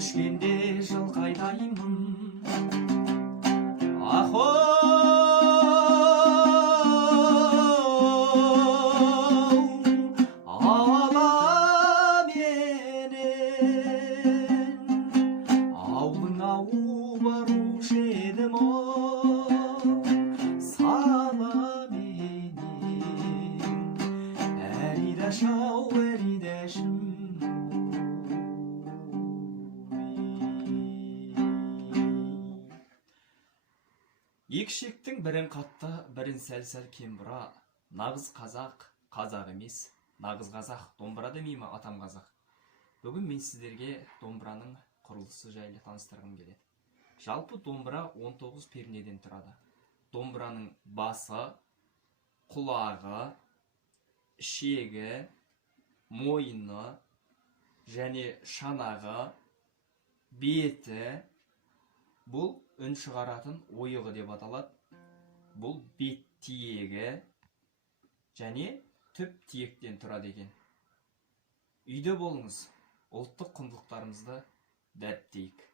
өшкенде жылқайдаймын. Ахо екі шектің бірін қатты, бірін сәл-сәл кем бұра. Нағыз қазақ, қазақ емес. Нағыз қазақ, домбыра демейме атам қазақ. Бүгін мен сіздерге домбыраның құрылысы жайлы таныстырғым келеді. Жалпы домбыра 19 пернеден тұрады. Домбыраның басы, құлағы, ішегі, мойыны, және шанағы, беті, бұл үн шығаратын ойығы деп аталады. Бұл бет тиегі және түп тиектен тұрады екен. Үйде болыңыз, ұлттық құндылықтарымызды дәріптейік.